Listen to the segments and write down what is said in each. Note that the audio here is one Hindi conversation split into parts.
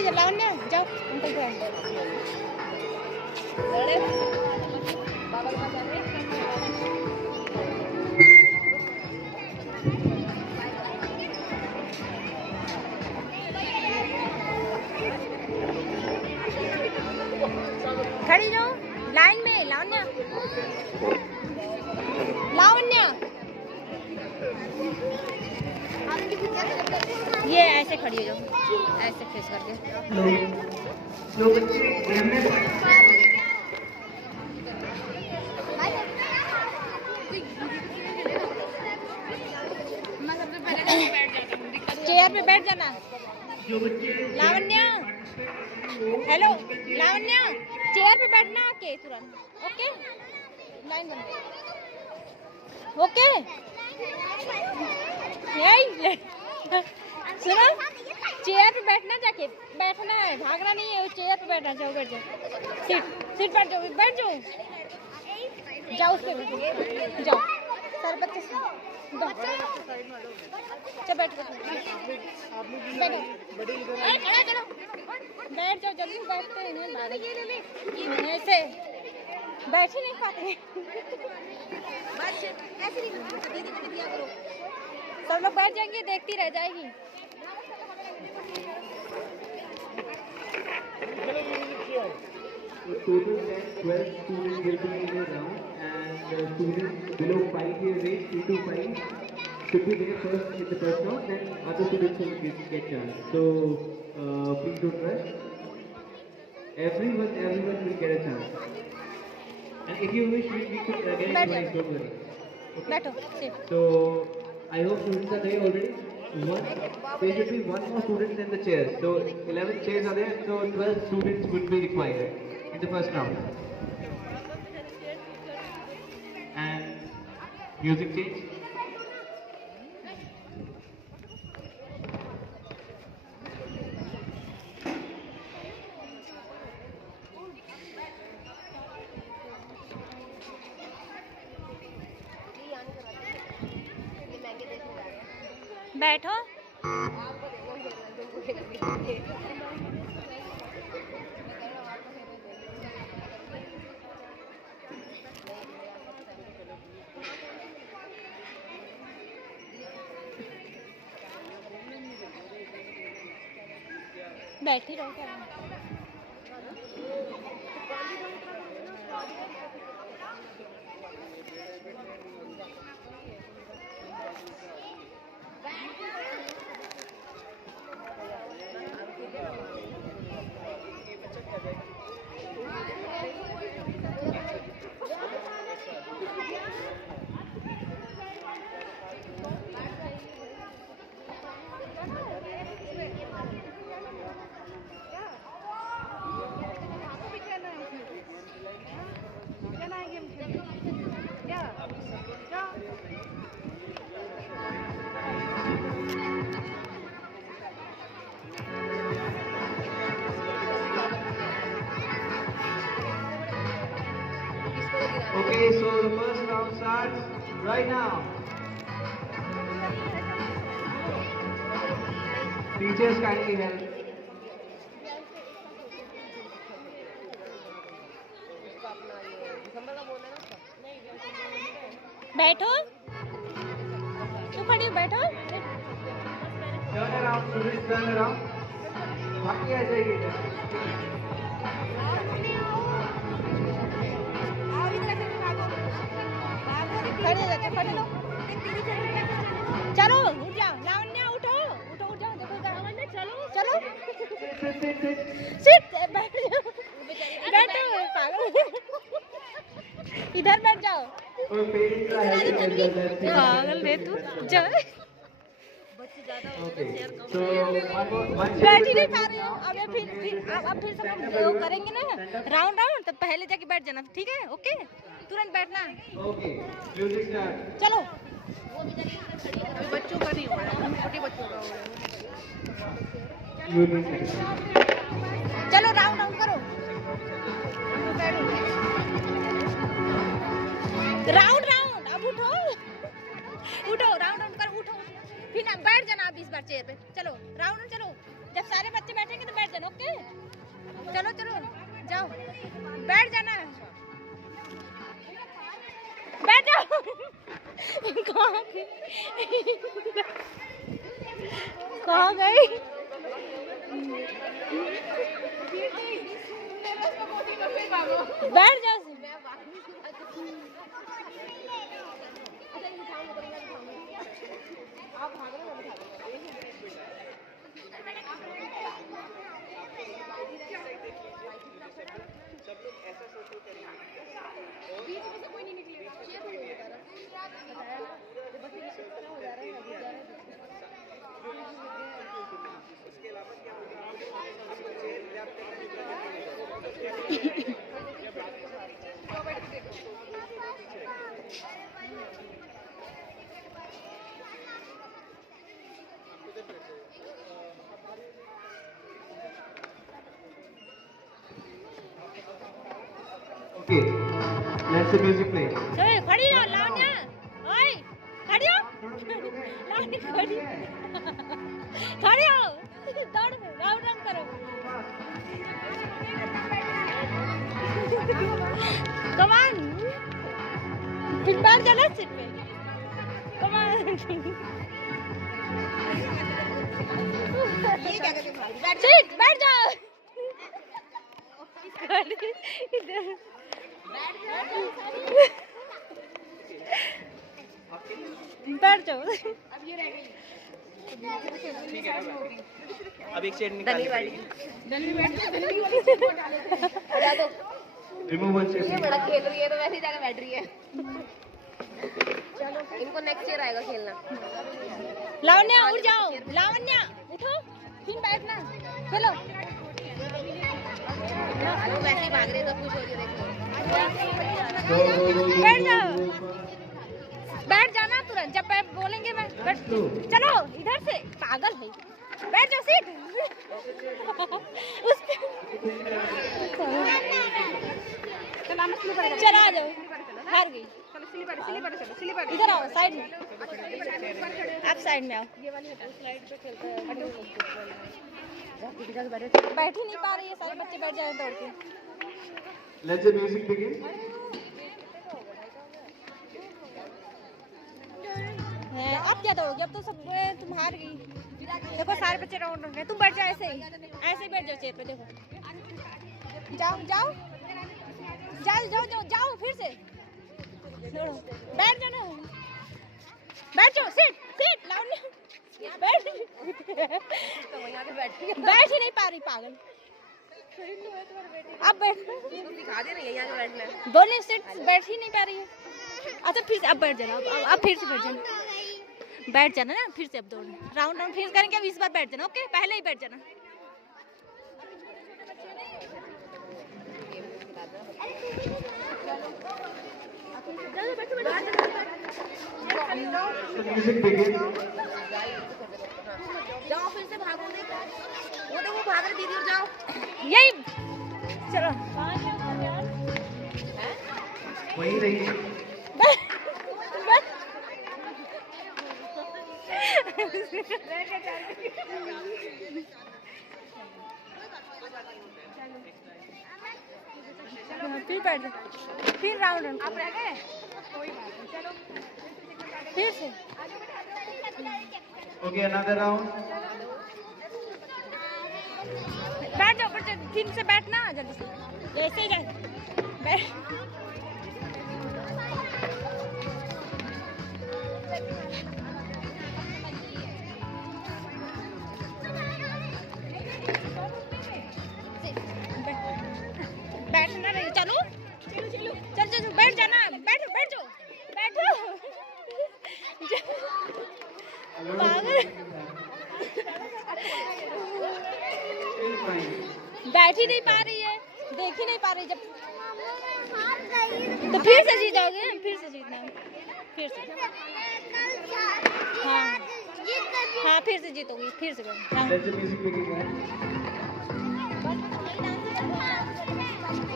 इधर लावण्य जाओ अंकल को बाबा के पास जा रहे हैं। खड़ी जाओ लाइन में लावण्य लावण्य ये ऐसे खड़ी हो जाओ ऐसे फेस करके चेयर पे बैठ जाना लावण्य हेलो लावण्य चेयर पे बैठना आके तुरंत ओके लाइन बंद ओके यही सुनो चेयर पे बैठना जाके बैठना है भागना नहीं है चेयर पे बैठना जाओ बैठ जाओ सीट पर जाओ बैठ जाओ जाओ उस पे जाओ सारे बच्चे चल बैठ बैठो खड़ा करो बैठ जाओ जल्दी बैठते हैं ऐसे बैठ ही नहीं पाते सब लोग बैठ जाएंगे देखती रह जाएगी Total 12 students will be in the round and students below 5 years age, 3 to 5 should be there first in the first round, then other students will get chance. So please don't rush. Everyone will get a chance. And if you wish, we could again revise, don't worry. Okay. So I hope students are there already. There should be one more student in the chairs. So 11 chairs are there, so 12 students would be required in the first round. And music change. बैठो बैठी रहो Okay, so the first round starts right now. Teachers kindly help. बैठो तू खड़ी हो बैठो Turn around, students, turn around. बाकी आ जाइए. खड़े रहते खड़े लो चलो उठ जाओ लावण्य उठो उठो उठ जाओ देखो लावण्य चलो चलो सीट बैठ जाओ बैठो पागल इधर बैठ जाओ पागल रे तू जा बैठ ही नहीं पा रही हो अब फिर सब लोग करेंगे ना राउंड राउंड तो पहले जाके बैठ जाना ठीक है ओके तुरंत बैठना चलो बच्चों का नहीं हो रहा है छोटे बच्चों का हो रहा है चलो राउंड राउंड करो राउंड राउंड अब उठो उठो राउंड राउंड करो उठो फिर बैठ जाना आप इस बार चेयर पे। चलो राउंड चलो, जब सारे बच्चे बैठेंगे तो बैठ जाना। ओके चलो चलो जाओ, बैठ जाना, बैठ जाओ। कहाँ गई? बैठ जाओ। Okay, let the music play. खड़ी हो लावण्या, ओए खड़ी हो, लावण्या खड़ी हो, दौड़ राउंड राउंड करो। Come on, फिर बैठ जाना सीट पे। Come on, ये क्या करते हो? सीट बैठ जाओ। बैठ जाओ। अब ये रह गई। अब एक चेयर निकाल। डली बैठ हटा दो। Remove one chair. ये बड़ा खेल रही है तो वैसे ही जाकर बैठ रही है। चलो इनको नेक्स्ट ईयर आएगा खेलना। लावण्या उठ जाओ, लावण्या उठो, फिर बैठना। चलो वैसे ही भाग रहे सब कुछ हो रही है। बैठ जाओ, बैठ जाना तुरंत जब बोलेंगे। मैं चलो इधर से, पागल है। बैठ जाओ सीट। चला आ जाओ, हार गई। इधर आओ साइड में, आप साइड में आओ। बैठ ही नहीं पा रही है, सारे बच्चे बैठ जाए दौड़ के। Let the music begin. अब क्या दौड़ोगे? अब तो सब तुम हार गई। देखो सारे बच्चे राउंड राउंड, तुम बैठ जाओ ऐसे ही बैठ जाओ चेयर पे। देखो जाओ जाओ जाओ जाओ जाओ जाओ, फिर से बैठ जाना। बैठ जाओ, सीट सीट लावण्या बैठ। बैठ ही नहीं पा रही पागल। अब बैठ दिखा दे रही है यहाँ बैठना। बोले सीट बैठ ही नहीं पा रही है। अच्छा फिर से अब बैठ जाना। अब फिर से बैठ जाना, बैठ जाना ना। फिर से अब दौड़ना, राउंड राउंड फिर करेंगे। अब इस बार बैठ जाना। ओके पहले ही बैठ जाना। जाओ फिर से भागो, वो देखो भाग रही दीदी। और जाओ यही चलो वही रही। फिर बैठ जाओ, फिर राउंड राउंड। आप रह गए, कोई बात नहीं। चलो फिर से। Okay, another round. बैठ जाओ, फिर से बैठना जल्दी से। ऐसे ही जाए बैठ। बैठना नहीं, चलो चल चल बैठ जाना। बैठो बैठो बैठो पागल। बैठ ही नहीं पा रही है, देख ही नहीं पा रही। जब तो फिर से जीत जाओगे, फिर से जीतना, फिर से। हाँ हाँ फिर से जीतोगी, फिर से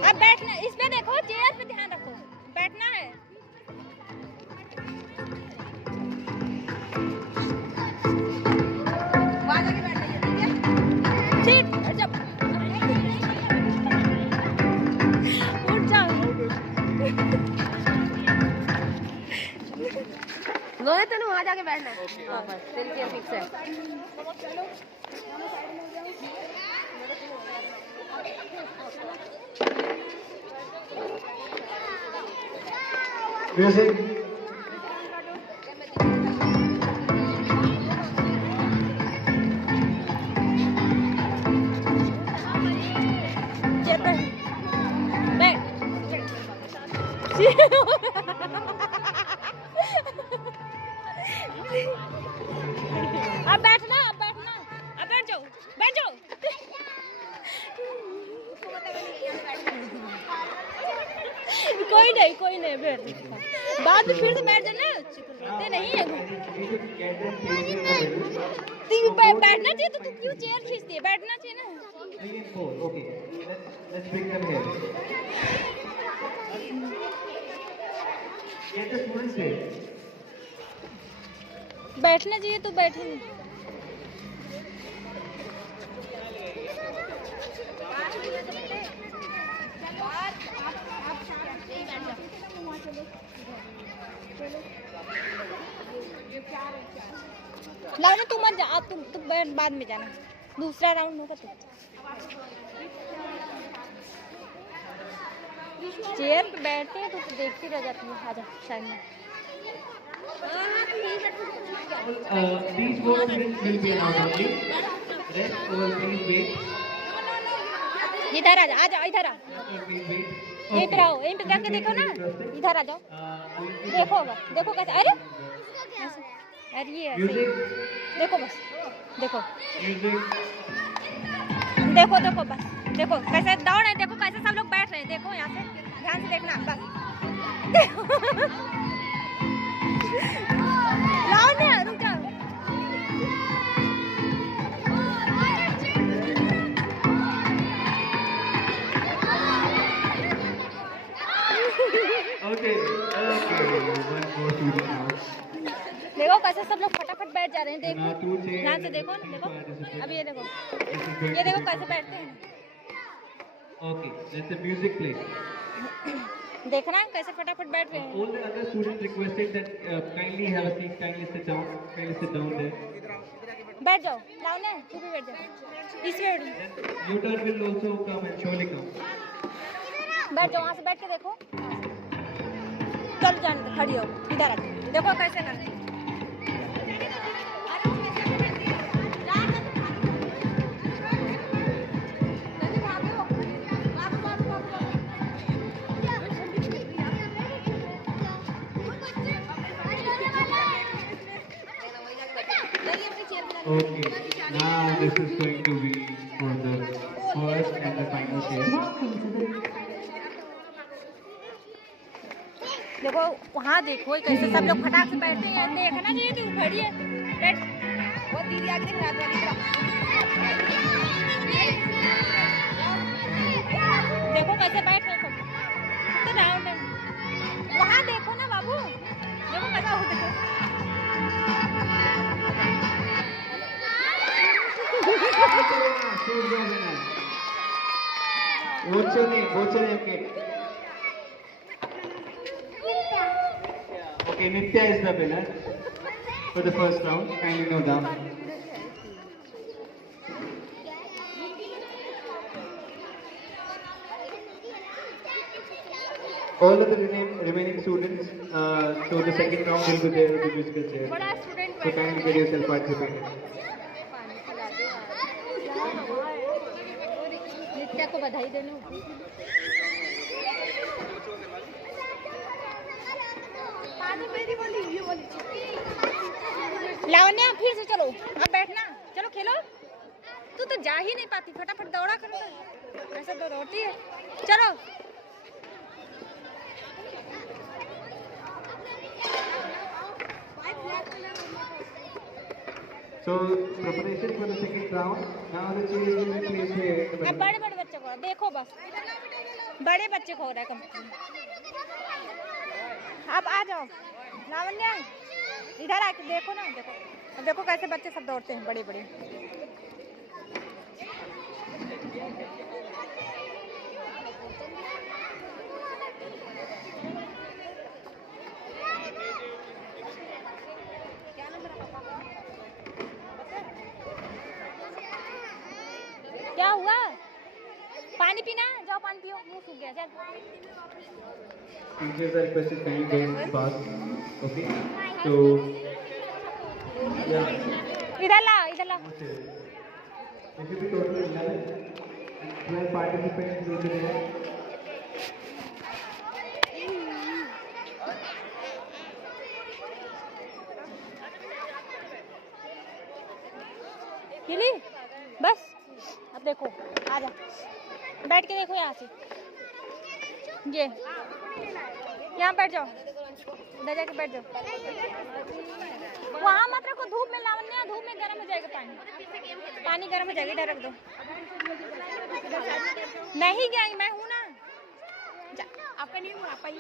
अब बैठना। इस पे देखो, चेयर पे ध्यान रखो, बैठना है। लोहे तेनू वहाँ जाके बैठना है। हाँ बस तेरी चेयर फिक्स है। म्यूजिक। चेयर पे बैठ। अब बैठना, अब बैठना, अब बैठ जाओ, बैठ जाओ। कोई नहीं बैठ। बाद में फिर से बैठ जाना, रोते नहीं है। बैठना चाहिए तो तू क्यों चेयर खींचती है? बैठना चाहिए ना। Okay, let's bring them here. Get the students here. बैठना चाहिए तो बैठे नहीं। लाना तुम मत जा, अब तुम बाद में जाना, दूसरा राउंड होगा तो। चेयर पे बैठते हैं तो देखती रह जाती है। आजा साइड में। These four students will be announced only. Rest all please wait. इधर आ जा, इधर आ। Please wait. यहीं पे रहो, यहीं पे जाके देखो ना। इधर आ जाओ, देखो बस, देखो कैसे। अरे अरे ये ऐसे देखो बस, देखो देखो देखो बस, देखो कैसे दौड़ है, देखो कैसे सब लोग बैठ रहे हैं। देखो यहाँ से ध्यान से देखना बस। लाओ ना, रुक जाओ। Okay, one more student now. देखो कैसे सब लोग फटाफट बैठ जा रहे हैं। देखो Now two chairs. ध्यान से देखो ना, देखो अब ये देखो, ये देखो कैसे बैठते हैं। Okay, let the music play. देखना कैसे फटाफट बैठ रहे हैं। All the other students requested that kindly have a seat, kindly sit down there. बैठ जाओ, लाओ ना, तू भी बैठ जा, इस पे बैठ। Your turn will also come and surely come. बैठ जाओ, वहाँ से बैठ के देखो। चल जान, खड़ी हो, इधर आ, देखो कैसे करते हैं। Okay, now this is going to be for the first and the final chair. देखो वहाँ देखो कैसे सब लोग फटाक से बैठते हैं। देखना चाहिए, तू खड़ी है, बैठ। वो दीदी आगे देख रहा है, देखो कैसे बैठ रहे सब। तो राउंड है, वहाँ देखो ना बाबू, देखो कैसा हो। देखो What's your name? Okay. Okay, Nitya is the winner for the first round. Kindly note down. All of the remaining students, so the second round will be there with the musical chair. So kindly get yourself participated. नित्या को बधाई देने। लावण्या फिर से चलो, अब बैठना, चलो खेलो। तू तो जा ही नहीं पाती, फटाफट दौड़ा करो, ऐसे तो दौड़ती है। चलो So preparation for the second round. Now the chairs will be placed here. अब बड़े बड़े बच्चे को देखो, बस बड़े बच्चे को हो रहा है कंपटीशन। अब आ जाओ लावण्या, इधर आके देखो ना, देखो अब देखो कैसे बच्चे सब दौड़ते हैं, बड़े बड़े। पीना है? जाओ पानी पियो, मुंह सूख गया। चल। Teachers are requested to go fast. Okay. So yeah. इधर ला, इधर ला। There should be total 11 and 12 participants will be there. हिली बस। अब देखो, आजा बैठ के देखो यहाँ से। ये यहाँ बैठ जाओ, इधर जाके बैठ जाओ। वहाँ मत रखो, धूप में लावण्या, धूप में गर्म हो जाएगा पानी। पानी गर्म हो जाएगा, इधर रख दो। नहीं गया, मैं हूँ ना। आपका नहीं हूँ, आपका ही।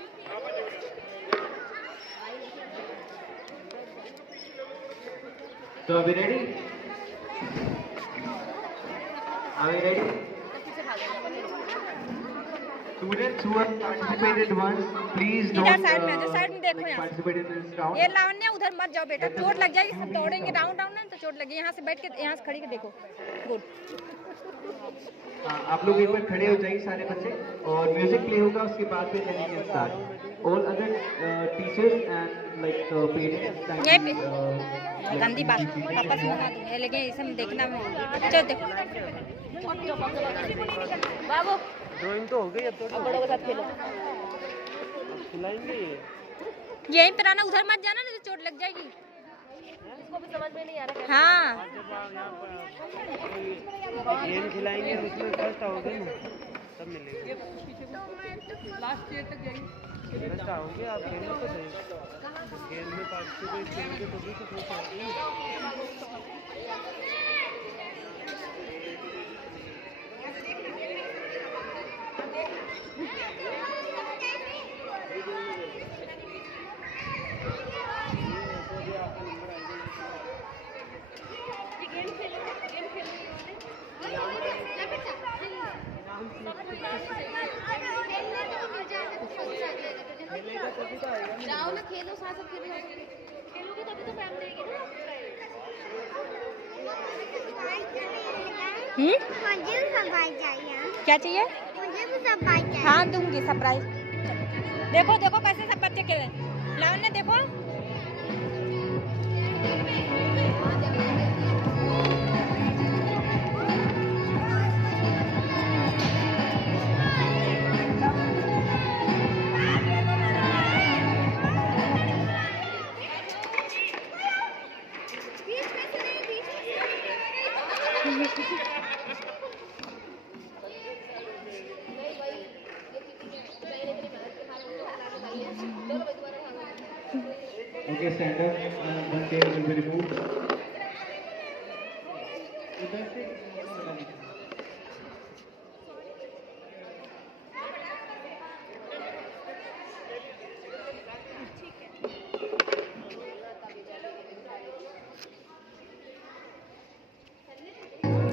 So are we ready? Are we ready? Students who have participated once, please don't side में देखो यहाँ। participate in this round. ये लावण्या उधर मत जाओ बेटा, चोट लग जाएगी। सब दौड़ेंगे राउंड राउंड ना तो चोट लगी। यहाँ से बैठ के, यहाँ से खड़ी के देखो। गुड। आप लोग एक बार खड़े हो जाइए सारे बच्चे, और म्यूजिक प्ले होगा, उसके बाद फिर can start. All other teachers and like parents ये गंदी बात पापा से बना दूंगा, लेकिन ये सब देखना में। चल देखो बाबू, ड्राइंग तो हो गई, अब तो बड़ों के साथ खेलो। खिलाएंगे यहीं पर आना, उधर मत जाना नहीं तो चोट लग जाएगी। इसको भी समझ में नहीं आ रहा। हाँ गेम खिलाएंगे, उसमें फर्स्ट आओगे ना तब मिलेगा। फर्स्ट आओगे आप, गेम में तो सही, गेम में पार्टिसिपेट करेंगे तभी तो फर्स्ट आओगे। जाओ ना, खेलो साथ सब खेलो। खेलोगे तभी तो पैम देगी ना। मुझे भी सरप्राइज चाहिए। क्या चाहिए? मुझे भी सरप्राइज चाहिए। हाँ दूंगी सरप्राइज। देखो देखो कैसे सब बच्चे खेले। लावण्या देखो। Okay, stand up. One table will be removed.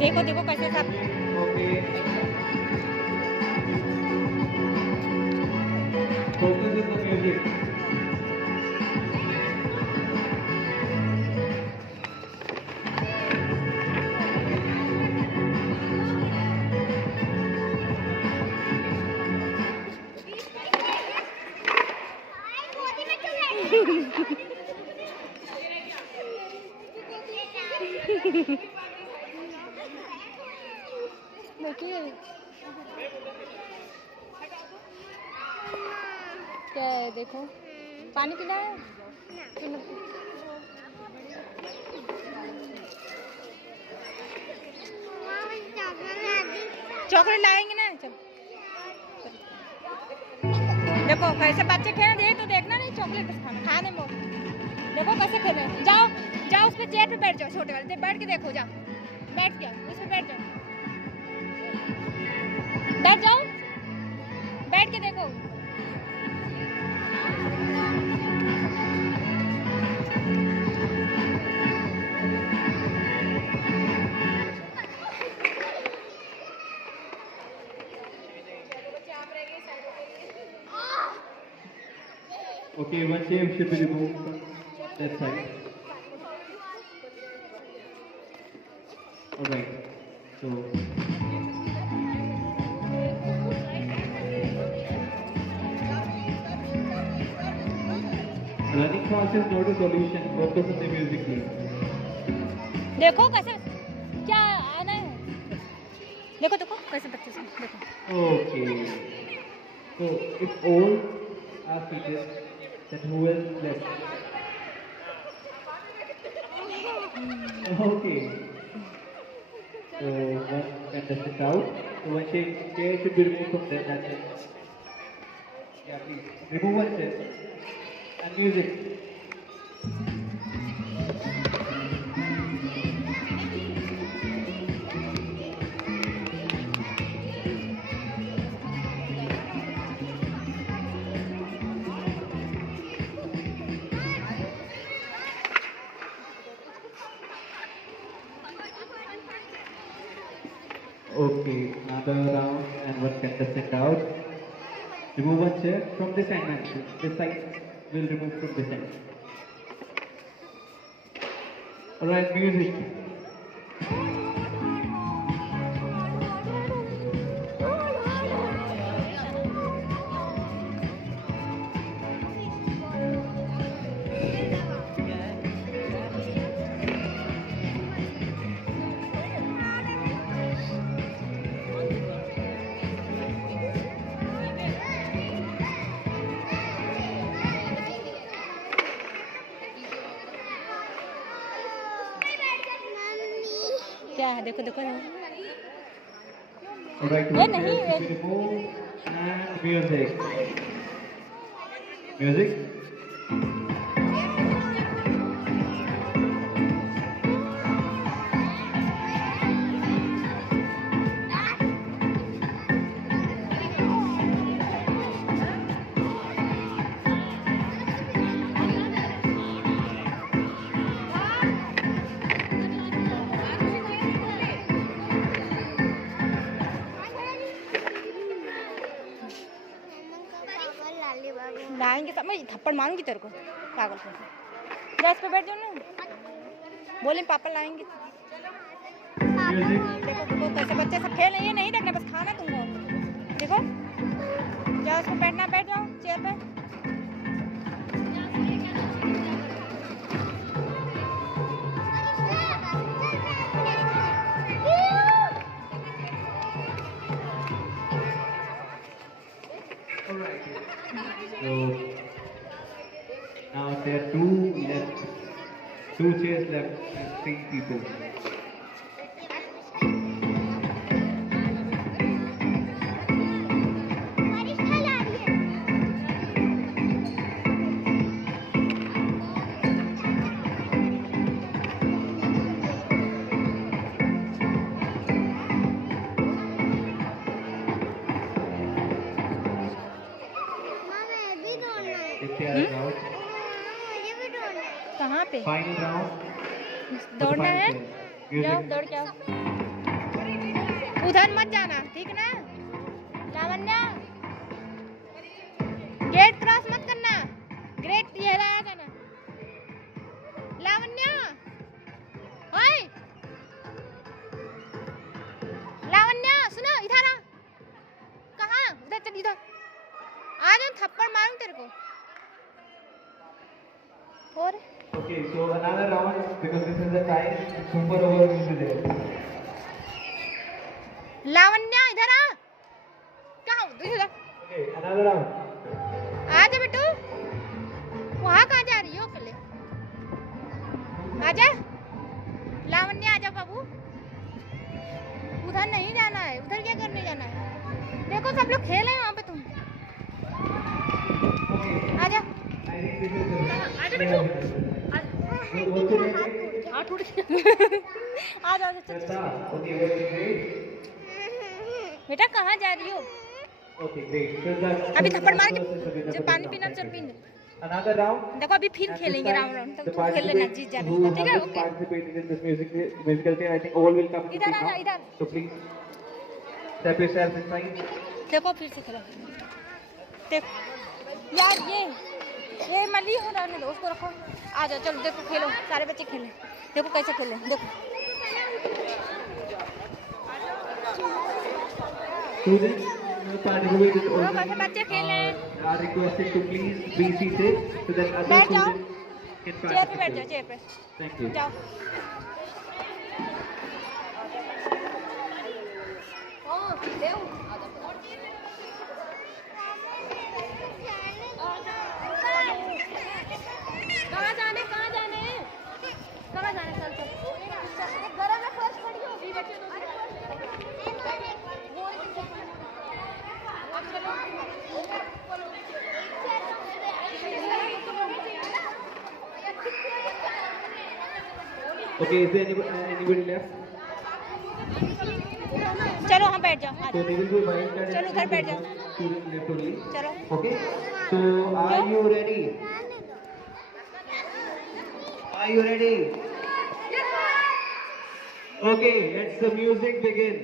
देखो देखो कैसे सब। Okay. Focus is the music. देखिए क्या है, देखो पानी पीना है। चॉकलेट लाएंगे ना। चल देखो कैसे बच्चे खेल रहे, तो देखना नहीं चॉकलेट बस खाने में। देखो कैसे खेल रहे। जाओ जाओ उस पे चेयर पे बैठ जाओ, छोटे वाले बैठ के देखो। जाओ बैठ गया उस पे बैठ जाओ, बैठ जाओ, बैठ के देखो। Okay, one chair should be removed from that side. Alright, so class is not a solution. Focus on the music, please. देखो कैसे क्या आना है, देखो देखो कैसे बच्चे से देखो। Okay. So if all are seated, then who is left? Okay. So one contestant out. So one chair should be removed from there. That's it. Yeah, please. Remove one chair. And music. Okay, another round and one contestant out. Remove one chair from this end, ma'am. This side will remove from this end. Alright, music. क्या है देखो देखो। Alright, ये one नहीं, chair should be removed and music. Music. लाएंगे सब, मैं थप्पड़ मारूंगी तेरे को पागल को। जा इस पे बैठ जाओ ना, बोले पापा लाएंगे। Music. देखो देखो कैसे बच्चे सब खेल रहे हैं, नहीं देखना बस खाना तुमको। देखो जाओ उसको बैठना, बैठ जाओ चेयर पे। Alright. So now there are two left, two chairs left and 3 people. If they are out, कहाँ पे final round. दौड़ना है? Music. जाओ दौड़ के आओ। उधर मत जाना, ठीक ना? लावण्या गेट क्रॉस मत करना, गेट ये रहा जाना। लावण्या ओए लावण्या सुनो इधर आ। कहाँ? उधर चल, इधर आ जा, थप्पड़ मारूं तेरे को। और Okay, so another round because this is the time. Super over will be there. Lavanya इधर आ। कहाँ हो? इधर Okay, another round. आ जा बेटू। वहाँ कहाँ जा रही हो अकेले? आजा लावण्या, आजा बाबू। उधर नहीं जाना है, उधर क्या करने जाना है? देखो सब लोग खेल रहे हैं वहाँ पे, तुम आजा। I think this is the आजा बेटू। what's your name? हाथ टूट गया। आजा आजा चल। Shweta. Okay, very great. बेटा कहाँ जा रही हो? Okay, great. So that अभी थप्पड़ मार के जब पानी पीना चल पीने। another round. देखो अभी फिर खेलेंगे राउंड राउंड, तब The तुम खेल लेना, जीत participants जाना, who ठीक है? have okay participated in this musical thing, I think all will come to इधर see आजा, now. इधर। So please step yourself inside. देखो फिर से खेलो। देखो यार ये मली हो रहा है, उसको रखो। आ जाओ चलो, देखो खेलो, सारे बच्चे खेले। देखो कैसे खेले, देखो। Students who participated देखो already कैसे बच्चे खेले। are requested to please be seated so that other बैठ जाओ। students can चेयर पे बैठ जाओ, participate. चेयर पे Thank you. जाओ। कहाँ जाने कहाँ जाने कहाँ जाने चल चल गरम में फर्स्ट खड़ी हो गई बच्चे Okay, is there anybody left? चलो हम बैठ जाओ आ So जाओ। they will be wild card. चलो उधर बैठ जाओ। Students left only. चलो Okay. So are you ready? Are you ready? Okay, let's the music begin.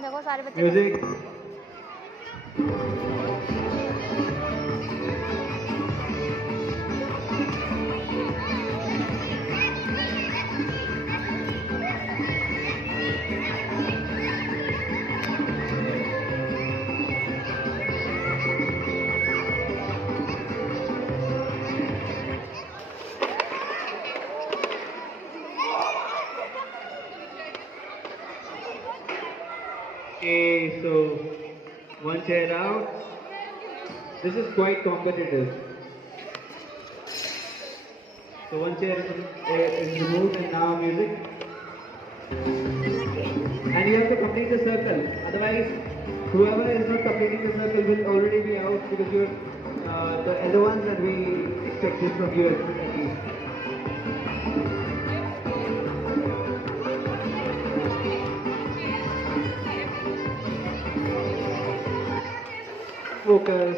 देखो सारे बच्चे Music. Okay, so one chair out. This is quite competitive. So one chair is removed and now music. And you have to complete the circle. Otherwise, whoever is not completing the circle will already be out because you're the other ones that we expected from you at least. Focus.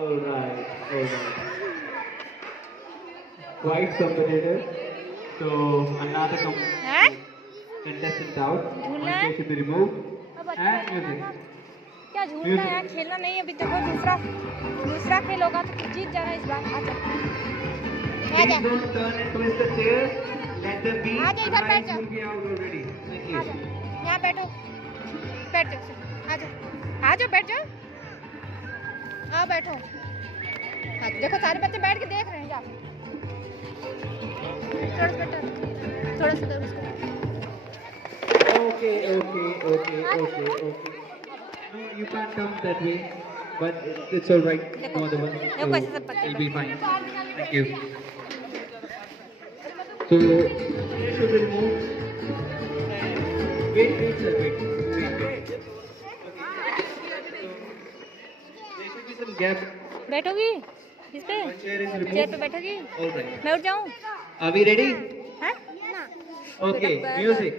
Alright. Quite competitive. So another हैं contestant out. झूलना One है? chair should be removed. अब अच्छा And music. क्या झूलना है यार, खेलना नहीं है अभी। देखो दूसरा खेल होगा तो जीत जाना इस बार। आजा Please don't turn and twist the chairs. Let them be. आजा इधर बैठ Otherwise जाओ। you'll be out already. Thank you. आजा यहाँ बैठो, बैठ जाओ, आजा आजा बैठ जाओ, आओ बैठो। हाँ देखो सारे बच्चे बैठ के देख रहे हैं। जाओ थोड़ा सा बैठो, थोड़ा सा दर उसको। Okay. No, you can't come that way, but it's all right. No other one. देखो कैसे सब बच्चे It'll be fine. Thank you. So, you should remove. Wait, sir, wait. There should be some gap. बैठोगी इस पे, One chair is chair removed. पे बैठोगी। All right. मैं उठ जाऊँ Are we ready? हैं? Okay. Music.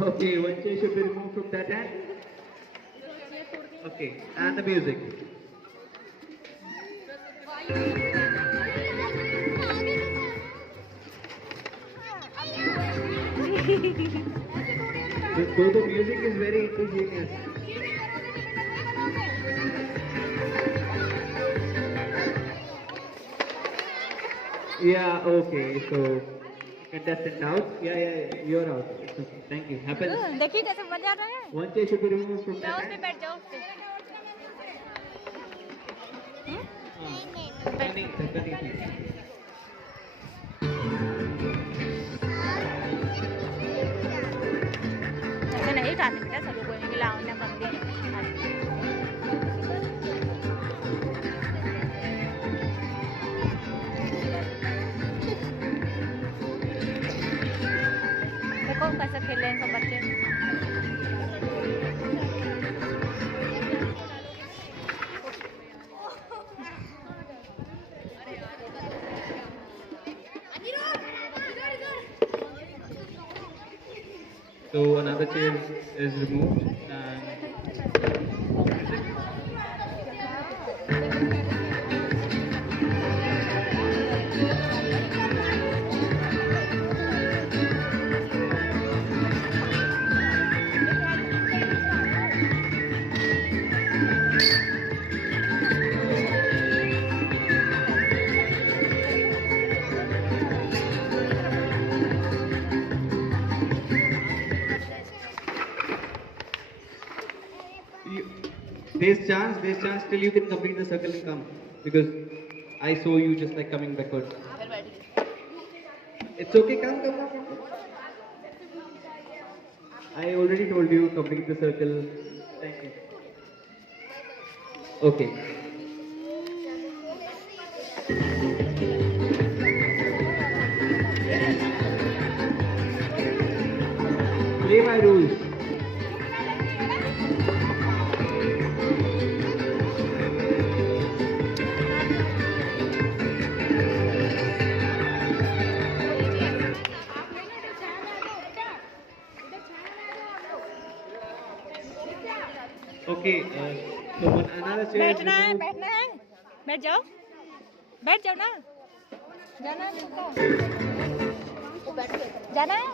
Okay, one chair should be removed from that end. Okay, and the music. The music is very ingenious. Yeah, okay, so contestant out. Yeah, you're out. It's okay. Thank you. Happens. देखिए कैसे मजा आ रहा है। One chair should be removed from जाओ that उस पे end. बैठ जाओ उस पे। नहीं, धक्का नहीं थी. ऐसे नहीं उठाते बेटा, सब लोग बोलेंगे लाओ ना बंदी है। देखो कैसे खेल रहे हैं सब बच्चे। So another chair is removed. there's chance till you can complete the circle and come, because I saw you just like coming backwards. It's okay, come. I already told you complete the circle. Thank you. Okay. Play by rules. Okay, so another chair. बैठना है बैठ जाओ ना, जाना है तुमको, जाना है।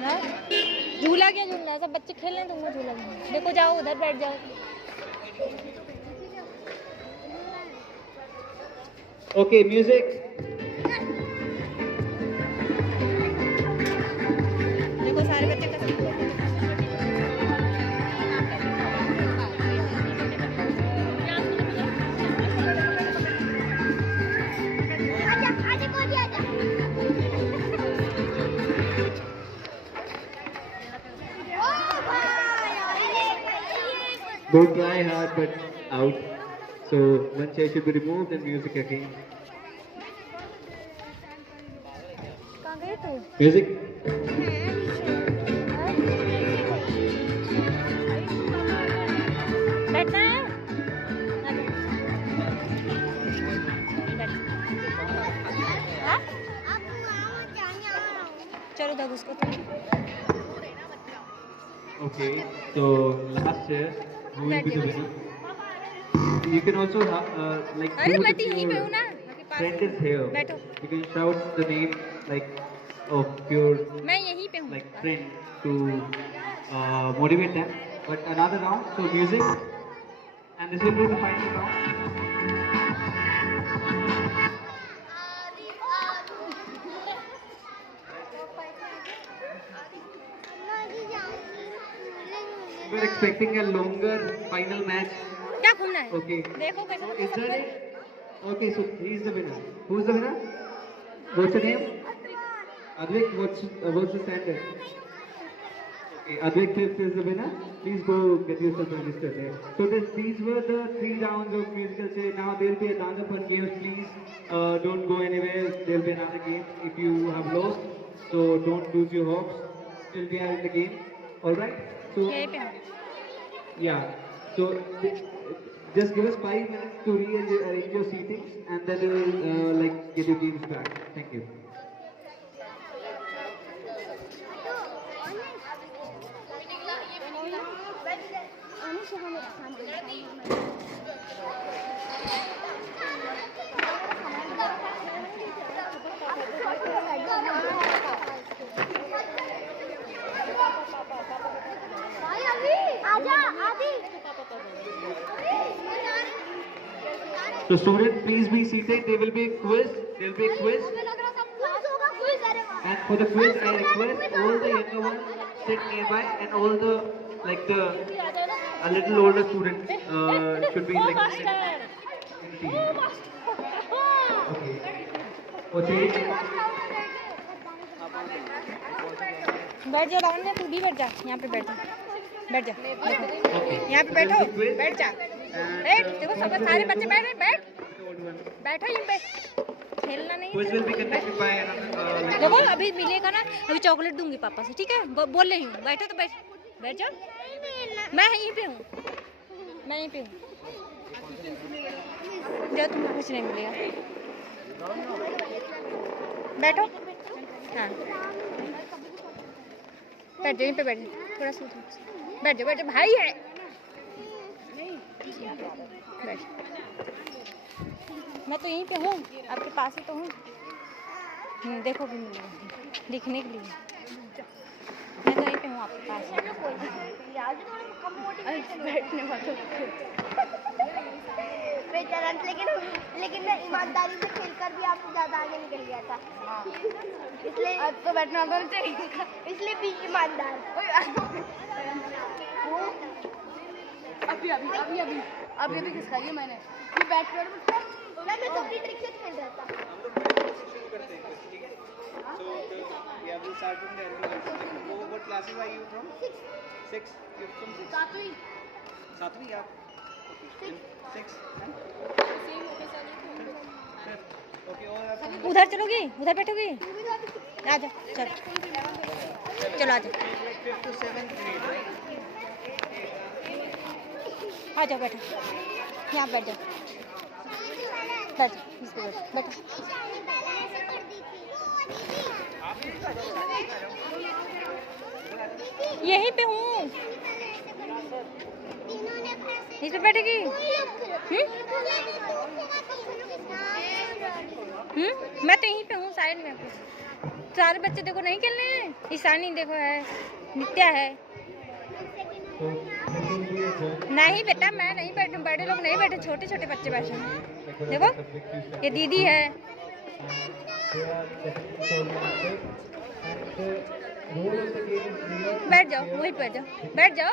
हाँ? झूला क्या झूलना है, सब बच्चे खेल रहे हैं, तुमको झूला झूलना। देखो जाओ उधर बैठ जाओ। Okay, music. देखो सारे बच्चे कैसे Don't try hard, but out. So one chair should be removed and music again. कहाँ गए तू? Music. बैठना है? हाँ? चलो दब उसको तो। Okay, so last chair. Who will be the winner? You can also like. अरे do मैं if तो यहीं पे your हूँ ना, आपके पास। friend is here. बैठो। You can shout the name like of your मैं यहीं पे हूँ। like friend to motivate them. But another round, so music, and this will be the final round. We are expecting a longer final match. क्या खुलना है? Okay. देखो कैसे Is that it? Okay, so he is the winner. Who is the winner? What's your name? Advik, what's the standard? Okay, Advik Fifth is the winner. Please go get yourself registered there. So these were the 3 rounds of musical chair. Now there will be another fun games. Please don't go anywhere. There will be another game if you have lost. So don't lose your hopes. Still we are in the game. All right. So यहीं पे हूँ। yeah. So just give us 5 minutes to rearrange your seatings, and then we will like get your games back. Thank you. So students, please be seated. There will be a quiz. There will be a quiz. And for the quiz, I request all the younger ones sit nearby, and all the a little older students should be like in team. Okay. Okay. बैठ जा रावण, तू भी बैठ जा, यहाँ पे बैठ जा, बैठ जा, Okay. यहाँ पे So बैठो, there will be quiz. बैठ जा, बैठ, देखो सब सारे बच्चे बैठ रहे, बैठो यहीं पे, खेलना नहीं Quiz है। will be conducted by another. देखो अभी मिलेगा ना, अभी चॉकलेट दूंगी पापा से, ठीक है? बोल रही हूँ, बैठो तो बैठ जाओ। मैं यहीं पे हूँ, जो तुमको कुछ नहीं मिलेगा। बैठो, हाँ, बैठ जाओ, यहीं पे बैठ जाओ, थोड़ा सा बैठ जाओ, भाई है, बैठ। मैं तो यहीं पे हूँ, आपके पास ही तो हूँ। देखो भी मिलेगा, दिखने के लिए। मैं तो यहीं पे हूँ आपके पास। बैठने वालों बेचारा, लेकिन मैं ईमानदारी से खेलकर भी आपसे ज्यादा आगे निकल गया था। इसलिए अब तो बैठना वालों चाहिए, इसलिए भी ईमानदार। अभी किसका ये मैंने ये बैट पर मैं तो अपनी ट्रिक से खेल रहा था। So we have to start from the end. So what classes are you from? 6. You're from 6. सातवीं आप? Okay. 6. Okay. और आप? उधर चलोगी, उधर बैठोगी, आ जाओ, चलो चलो आ जाओ, 5th to 7th grade, right? आ जाओ, बैठो, यहाँ बैठ जाओ, बैठ जाओ, इसको बैठो। यहीं पे हूँ, इस पे बैठेगी। मैं तो यहीं पे हूँ साइड में। सारे बच्चे देखो नहीं खेलने हैं, ईशानी देखो है, नित्या है। नहीं बेटा मैं नहीं बैठूं, बड़े लोग नहीं बैठे, छोटे छोटे बच्चे बैठे हैं। देखो ये दीदी है। बैठ जाओ, वहीं बैठ जाओ, बैठ जाओ,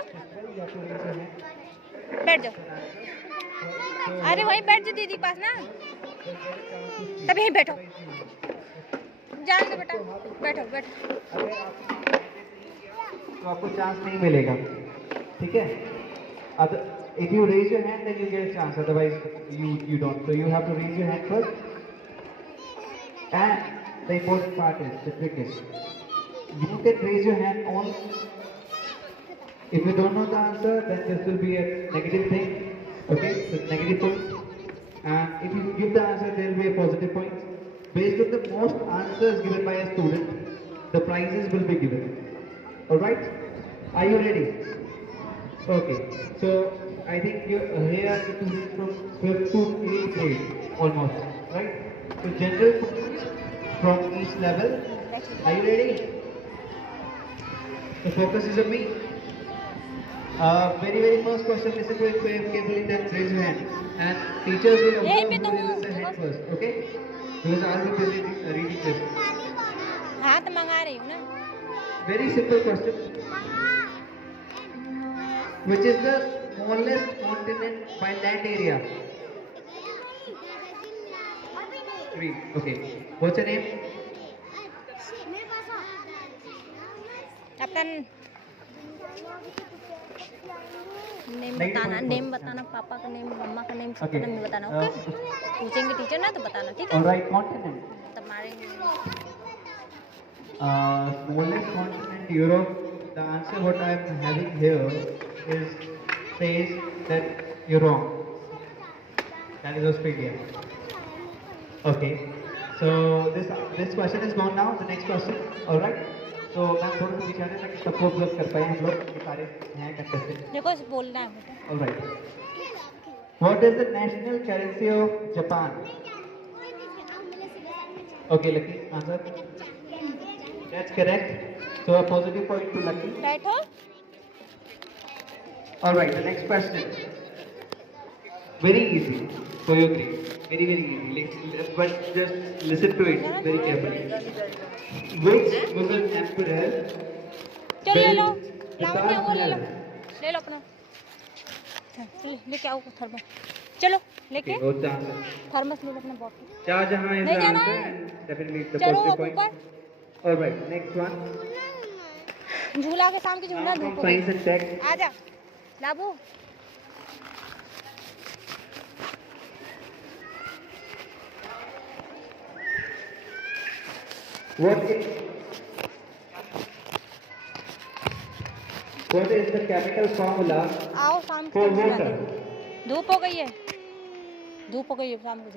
बैठ जाओ। अरे वहीं बैठ जाओ दीदी के पास ना, तब यहीं बैठो, जान दो बेटा, बैठो बैठो। तो आपको चांस नहीं मिलेगा, ठीक है? अब if you raise your hand then you get a chance, otherwise you don't. So you have to raise your hand first. And the important part is the trick is you can raise your hand only if you don't know the answer, then this will be a negative thing. Okay, so negative point. And if you give the answer, there will be a positive point. Based on the most answers given by a student, the prizes will be given. Alright? Are you ready? Okay. So I think here are the students from 12th to 8th grade almost. Right? So general questions from each level. Are you ready? The focus is on me. Very first question, listen to it carefully, then raise your hand. And teachers will observe who raises their hand first, okay? Because I will be reading this. हाथ मंगा रही हूँ ना। Very simple question. Which is the smallest continent by land area? Three. Okay. What's your name? Upon name बताना, पापा का नेम, मम्मा का नेम, सबका नेम बताना, ओके? पूछेंगे टीचर ना तो बताना, ठीक है? Alright, continent. तब मारेंगे। Smallest continent, Europe. The answer what I am having here is says that you're wrong. That is Australia. Okay. So this question is gone now. The next question. Alright. So मैं थोड़ा सा विचार है कि सबको ऑब्जर्व कर पाए हम लोग, ये सारे हैं कंटेस्टेंट। देखो बोलना है बेटा। Alright. What is the national currency of Japan? Okay, Lucky, answer. That's correct. So a positive point to Lucky. बैठो। Alright, the next question. Very easy for you three. Very easy. But just listen to it very carefully. Which was an emperor? चलो ले लो, built लाओ the क्या वो Taj ले लो, Mahal? ले लो अपना। लेके आओ थर्मस। चलो लेके Okay, what's the answer? Thermos ले लो अपना बॉटल। Shahjahan is नहीं the जाना answer है। and definitely the चलो positive अब point. ऊपर। Alright, next one. झूला के शाम की झूला Now from धूप science and tech. आजा लाबू। What is the chemical formula आओ शाम for की झूला water? धूप हो गई है, धूप हो गई है शाम को।